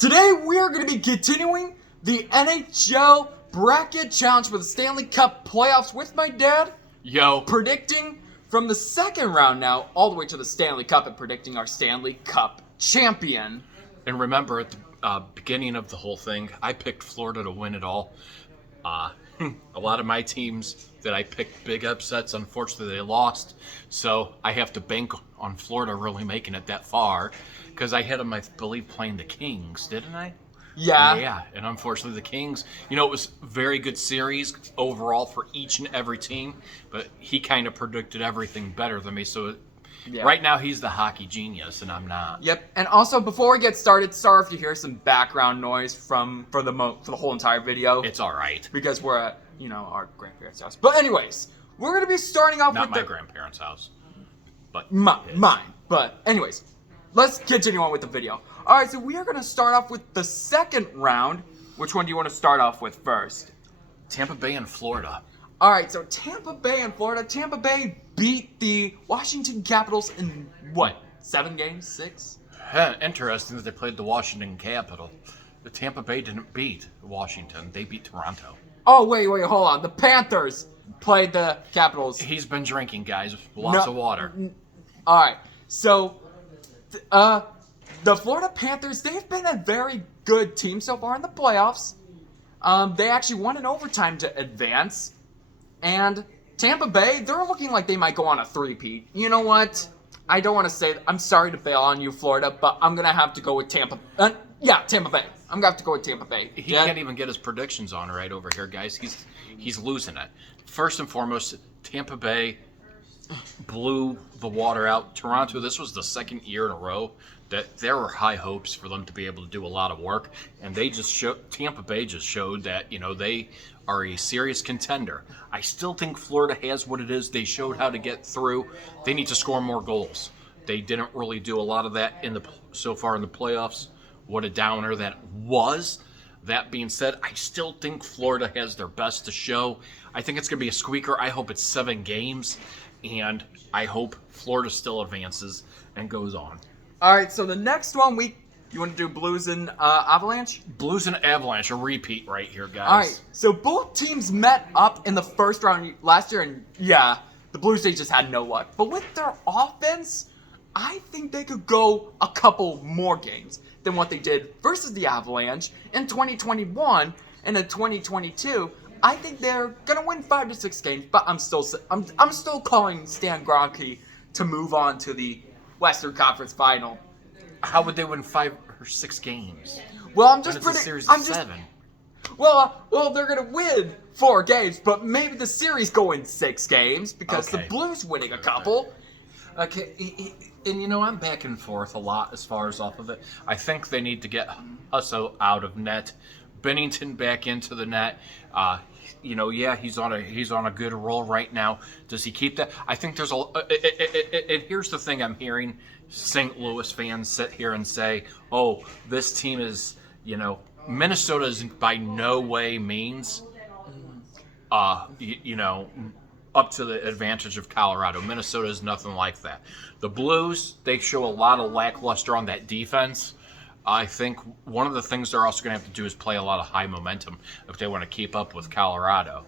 Today we are going to be continuing the NHL Bracket Challenge for the Stanley Cup playoffs with my dad. Yo. Predicting from the second round now all the way to the Stanley Cup and predicting our Stanley Cup champion. And remember, at the beginning of the whole thing, I picked Florida to win it all. A lot of my teams that I picked big upsets, unfortunately, they lost. So I have to bank on Florida really making it that far. Because I had them, I believe, playing the Kings, didn't I? Yeah. Yeah, and unfortunately the Kings, it was a very good series overall for each and every team. But he kind of predicted everything better than me. So right now he's the hockey genius, and I'm not. Yep. And also, before we get started, sorry if you hear some background noise for the whole entire video. It's all right. Because we're at, our grandparents' house. But anyways, we're going to be starting off Not with my grandparents' house. But mine. But anyways, let's continue on with the video. All right, so we are going to start off with the second round. Which one do you want to start off with first? Tampa Bay and Florida. All right, so Tampa Bay and Florida. Tampa Bay beat the Washington Capitals in what? 7 games? 6? Interesting that they played the Washington Capital. The Tampa Bay didn't beat Washington. They beat Toronto. Oh, wait, hold on. The Panthers played the Capitals. He's been drinking, guys. Lots of water. All right, so the Florida Panthers, they've been a very good team so far in the playoffs. They actually won in overtime to advance. And Tampa Bay, they're looking like they might go on a three-peat. You know what? I don't want to say, I'm sorry to bail on you, Florida, but I'm going to have to go with Tampa Bay. I'm going to have to go with Tampa Bay. He can't even get his predictions on right over here, guys. He's losing it. First and foremost, Tampa Bay blew the water out. Toronto, this was the second year in a row that there were high hopes for them to be able to do a lot of work, and Tampa Bay just showed that they are a serious contender. I still think Florida has what it is. They showed how to get through. They need to score more goals. They didn't really do a lot of that so far in the playoffs. What a downer that was. That being said, I still think Florida has their best to show. I think it's going to be a squeaker. I hope it's 7 games, and I hope Florida still advances and goes on. All right, so the next one, you want to do Blues and Avalanche? Blues and Avalanche, a repeat right here, guys. All right, so both teams met up in the first round last year, and the Blues, they just had no luck. But with their offense, I think they could go a couple more games than what they did versus the Avalanche in 2021 and in 2022. I think they're gonna win 5 to 6 games, but I'm still calling Stan Kroenke to move on to the Western Conference Final. How would they win 5 or 6 games? Well, I'm just it's a series I'm of just 7. Well, they're gonna win 4 games, but maybe the series go in 6 games because the Blues winning a couple. Okay, and I'm back and forth a lot as far as off of it. I think they need to get Husso out of net, Bennington back into the net. He's on a good roll right now. Does he keep that? I think there's and here's the thing I'm hearing St. Louis fans sit here and say, "Oh, this team is, Minnesota is by no way means, up to the advantage of Colorado. Minnesota is nothing like that. The Blues, they show a lot of lackluster on that defense. I think one of the things they're also going to have to do is play a lot of high momentum if they want to keep up with Colorado.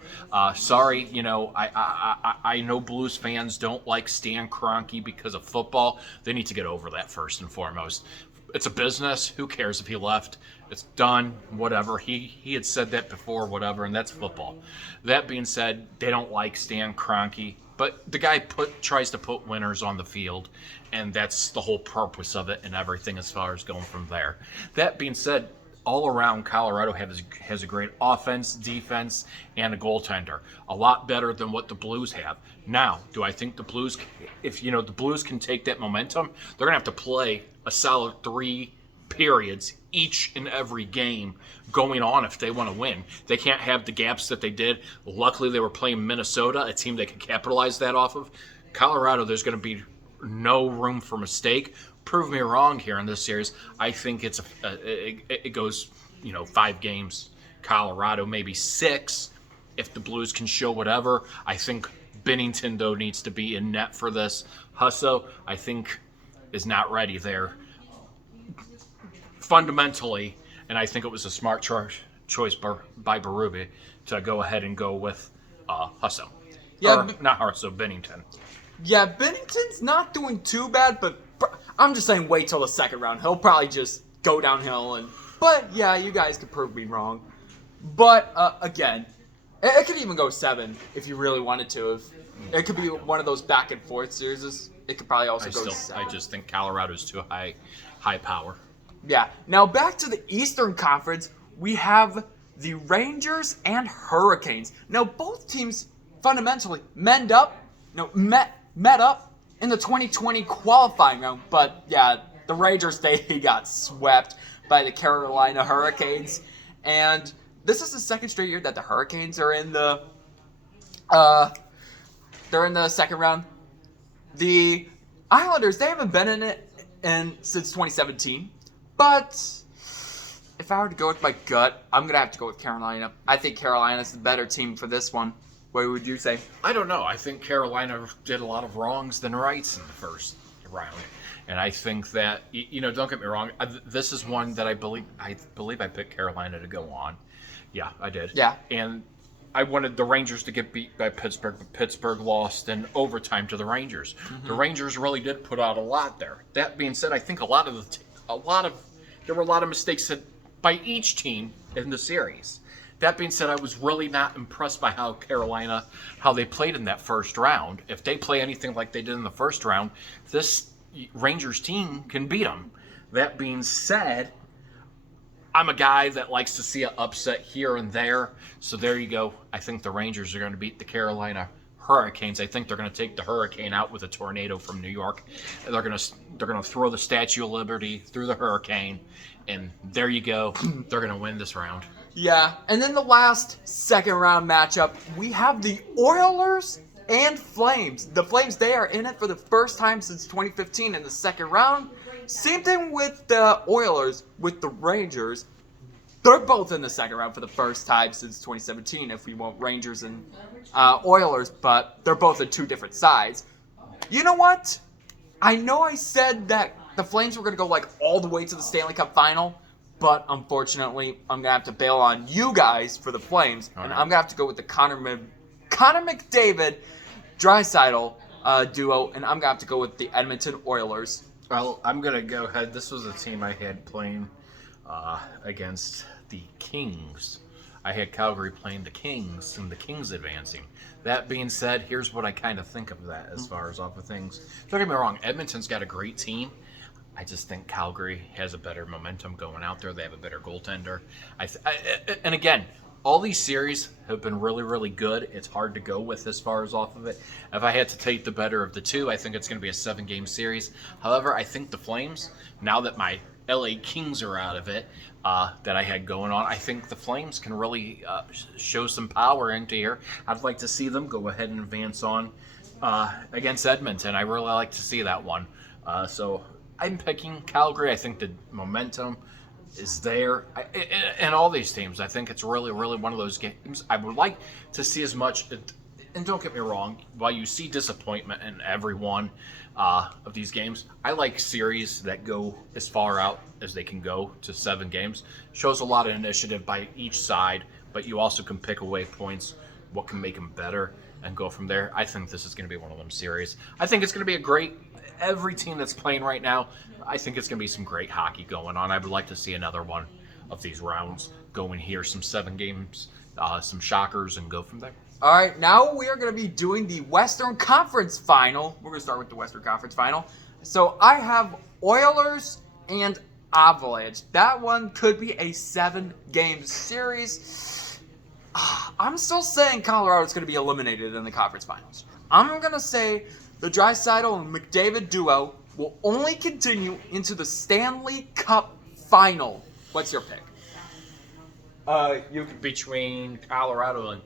Sorry, I know Blues fans don't like Stan Kroenke because of football. They need to get over that first and foremost. It's a business. Who cares if he left? It's done. Whatever. He had said that before. Whatever, and that's football. That being said, they don't like Stan Kroenke, but the guy tries to put winners on the field, and that's the whole purpose of it and everything as far as going from there. That being said, all around, Colorado has a great offense, defense, and a goaltender. A lot better than what the Blues have. Now, do I think the Blues, if the Blues can take that momentum, they're going to have to play a solid 3 periods each and every game going on if they want to win. They can't have the gaps that they did. Luckily, they were playing Minnesota, a team they could capitalize that off of. Colorado, there's going to be no room for mistake. Prove me wrong here in this series. I think it goes 5 games. Colorado, maybe 6 if the Blues can show whatever. I think Bennington, though, needs to be in net for this. Husso, I think, is not ready there. Fundamentally, and I think it was a smart choice by Berube to go ahead and go with Husso. Yeah, or, not Husso, Bennington. Yeah, Bennington's not doing too bad, but I'm just saying wait till the second round. He'll probably just go downhill. But yeah, you guys could prove me wrong. But again, it could even go 7 if you really wanted to. If it could be one of those back and forth series. It could probably also go 7. I just think Colorado's too high power. Yeah. Now back to the Eastern Conference, we have the Rangers and Hurricanes. Now both teams fundamentally met up in the 2020 qualifying round, but yeah, the Rangers, they got swept by the Carolina Hurricanes, and this is the second straight year that the Hurricanes are in the second round. The Islanders, they haven't been in it since 2017, but if I were to go with my gut, I'm gonna have to go with Carolina. I think Carolina's the better team for this one. What would you say? I don't know. I think Carolina did a lot of wrongs than rights in the first round, and I think that don't get me wrong. This is one that I believe I picked Carolina to go on. Yeah, I did. Yeah, and I wanted the Rangers to get beat by Pittsburgh, but Pittsburgh lost in overtime to the Rangers. Mm-hmm. The Rangers really did put out a lot there. That being said, I think there were a lot of mistakes by each team in the series. That being said, I was really not impressed by how they played in that first round. If they play anything like they did in the first round, this Rangers team can beat them. That being said, I'm a guy that likes to see an upset here and there. So there you go. I think the Rangers are going to beat the Carolina Hurricanes. I think they're going to take the Hurricane out with a tornado from New York. They're going to throw the Statue of Liberty through the Hurricane, and there you go. They're going to win this round. Yeah, and then the last second round matchup, we have the Oilers and Flames. The Flames, they are in it for the first time since 2015 in the second round. Same thing with the Oilers, with the Rangers. They're both in the second round for the first time since 2017, if we want Rangers and Oilers, but they're both at two different sides. You know what? I know I said that the Flames were going to go all the way to the Stanley Cup final, but unfortunately, I'm going to have to bail on you guys for the Flames, and I'm going to have to go with the Connor McDavid, Draisaitl duo, and I'm going to have to go with the Edmonton Oilers. Well, I'm going to go ahead. This was a team I had playing against the Kings. I had Calgary playing the Kings and the Kings advancing. That being said, here's what I kind of think of that as far as off of things. Don't get me wrong, Edmonton's got a great team. I just think Calgary has a better momentum going out there. They have a better goaltender. And again, all these series have been really, really good. It's hard to go with as far as off of it. If I had to take the better of the two, I think it's going to be a 7-game series. However, I think the Flames, now that my LA Kings are out of it, that I had going on, I think the Flames can really show some power into here. I'd like to see them go ahead and advance on against Edmonton. I really like to see that one. So I'm picking Calgary. I think the momentum is there. And all these teams, I think it's really, really one of those games I would like to see as much. And don't get me wrong, while you see disappointment in every one of these games, I like series that go as far out as they can go to 7 games. Shows a lot of initiative by each side, but you also can pick away points, what can make them better, and go from there. I think this is going to be one of them series. I think it's going to be a great, every team that's playing right now, I think it's going to be some great hockey going on. I would like to see another one of these rounds go in here, some 7 games, some shockers, and go from there. All right, now we are going to be doing the Western Conference Final. We're going to start with the Western Conference Final. So I have Oilers and Avalanche. That one could be a 7-game series. I'm still saying Colorado's going to be eliminated in the conference finals. I'm going to say the Draisaitl and McDavid duo will only continue into the Stanley Cup final. What's your pick? Between Colorado and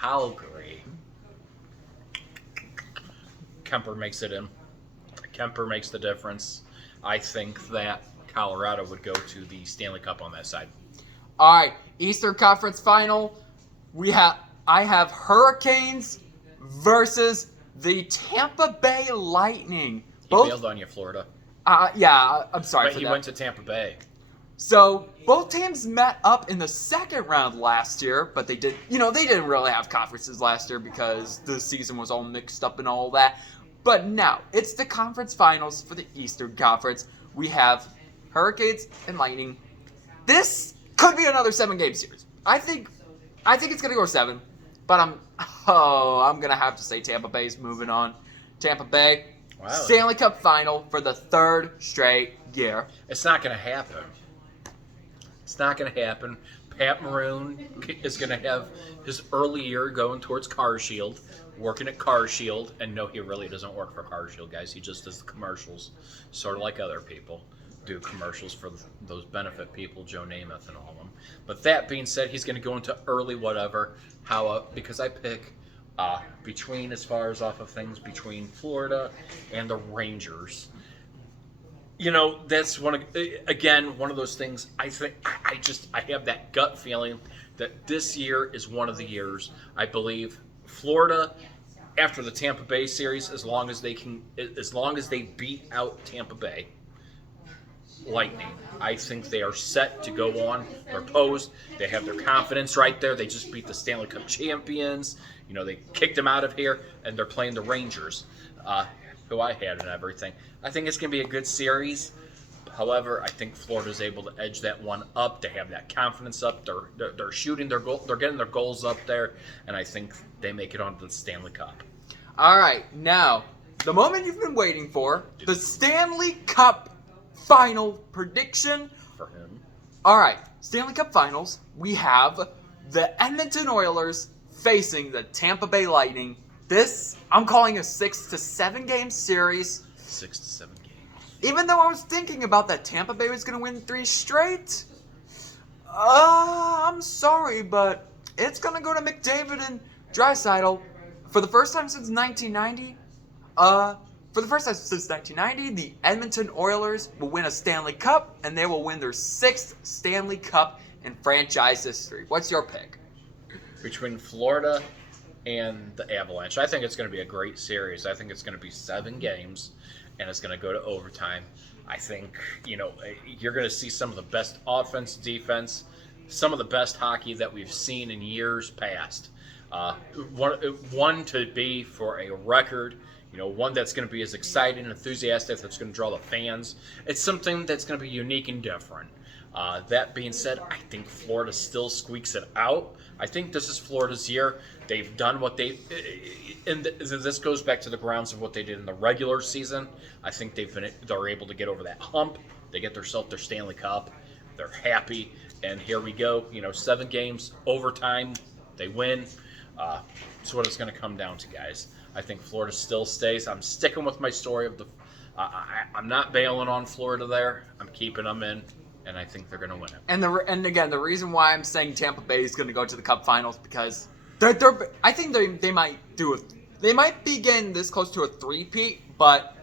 Calgary, Kemper makes it in. Kemper makes the difference. I think that Colorado would go to the Stanley Cup on that side. All right, Eastern Conference Final. I have Hurricanes versus the Tampa Bay Lightning. He bailed on you, Florida. Yeah, I'm sorry but for he that. went to Tampa Bay. So both teams met up in the second round last year, but they didn't really have conferences last year because the season was all mixed up and all that. But now it's the conference finals for the Eastern Conference. We have Hurricanes and Lightning. This could be another 7-game series. I think it's gonna go 7, but I'm gonna have to say Tampa Bay's moving on. Tampa Bay, wow. Stanley Cup final for the 3rd straight year. It's not gonna happen. It's not gonna happen. Pat Maroon is gonna have his early year going towards Car Shield, working at Car Shield, and no, he really doesn't work for Car Shield, guys. He just does the commercials, sort of like other people do commercials for those benefit people, Joe Namath and all of them. But that being said, he's going to go into early whatever. Because I pick between, as far as off of things, between Florida and the Rangers. That's one of those things. I think I have that gut feeling that this year is one of the years. I believe Florida, after the Tampa Bay series, as long as they beat out Tampa Bay Lightning, I think they are set to go on. They're posed. They have their confidence right there. They just beat the Stanley Cup champions. They kicked them out of here, and they're playing the Rangers, who I had and everything. I think it's going to be a good series. However, I think Florida's able to edge that one up, to have that confidence up. They're shooting their goal. They're getting their goals up there, and I think they make it onto the Stanley Cup. All right, now the moment you've been waiting for, the Stanley Cup final prediction For him. All right, Stanley Cup Finals. We have the Edmonton Oilers facing the Tampa Bay Lightning. This, I'm calling a 6 to 7 game series. 6 to 7 games. Even though I was thinking about that Tampa Bay was going to win 3 straight, I'm sorry, but it's going to go to McDavid and Draisaitl for the first time since 1990. For the first time since 1990, the Edmonton Oilers will win a Stanley Cup, and they will win their 6th Stanley Cup in franchise history. What's your pick? Between Florida and the Avalanche, I think it's going to be a great series. I think it's going to be 7 games, and it's going to go to overtime. I think, you're going to see some of the best offense, defense, some of the best hockey that we've seen in years past. One to be for a record. One that's going to be as exciting and enthusiastic, that's going to draw the fans. It's something that's going to be unique and different. That being said, I think Florida still squeaks it out. I think this is Florida's year. They've done what and this goes back to the grounds of what they did in the regular season. I think they're able to get over that hump. They get themselves their Stanley Cup. They're happy, and here we go. 7 games, overtime, they win. That's what it's going to come down to, guys. I think Florida still stays. I'm sticking with my story of I'm not bailing on Florida there. I'm keeping them in, and I think they're going to win it. And again, the reason why I'm saying Tampa Bay is going to go to the Cup Finals because I think they might they might be getting this close to a 3-peat, but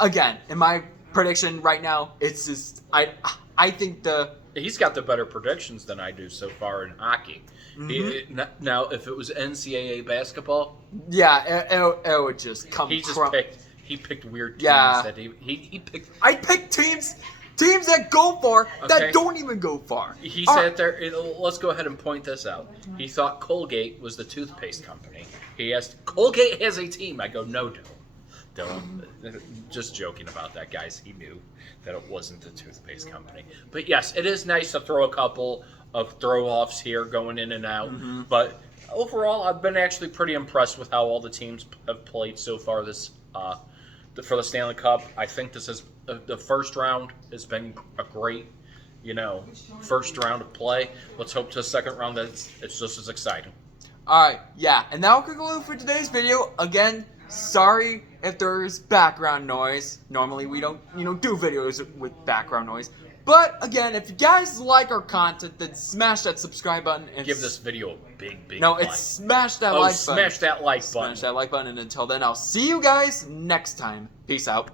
again, in my prediction right now, it's just I think he's got the better predictions than I do so far in hockey. Mm-hmm. Now, if it was NCAA basketball, it would just come. He picked weird teams that he picked. I picked teams that go far that don't even go far. He sat there. Let's go ahead and point this out. He thought Colgate was the toothpaste company. He asked, Colgate has a team. I go, no, don't. Just joking about that, guys. He knew that it wasn't the toothpaste company. But yes, it is nice to throw a couple of throw-offs here going in and out. Mm-hmm. But overall, I've been actually pretty impressed with how all the teams have played so far this for the Stanley Cup. I think this is the first round has been a great, first round of play. Let's hope to the second round that it's just as exciting. All right, yeah, and that will conclude for today's video. Again, sorry if there's background noise. Normally we don't, do videos with background noise. But again, if you guys like our content, then smash that subscribe button and give this video a big like. It's smash that like button. Smash that like button. Smash that like button, and until then, I'll see you guys next time. Peace out.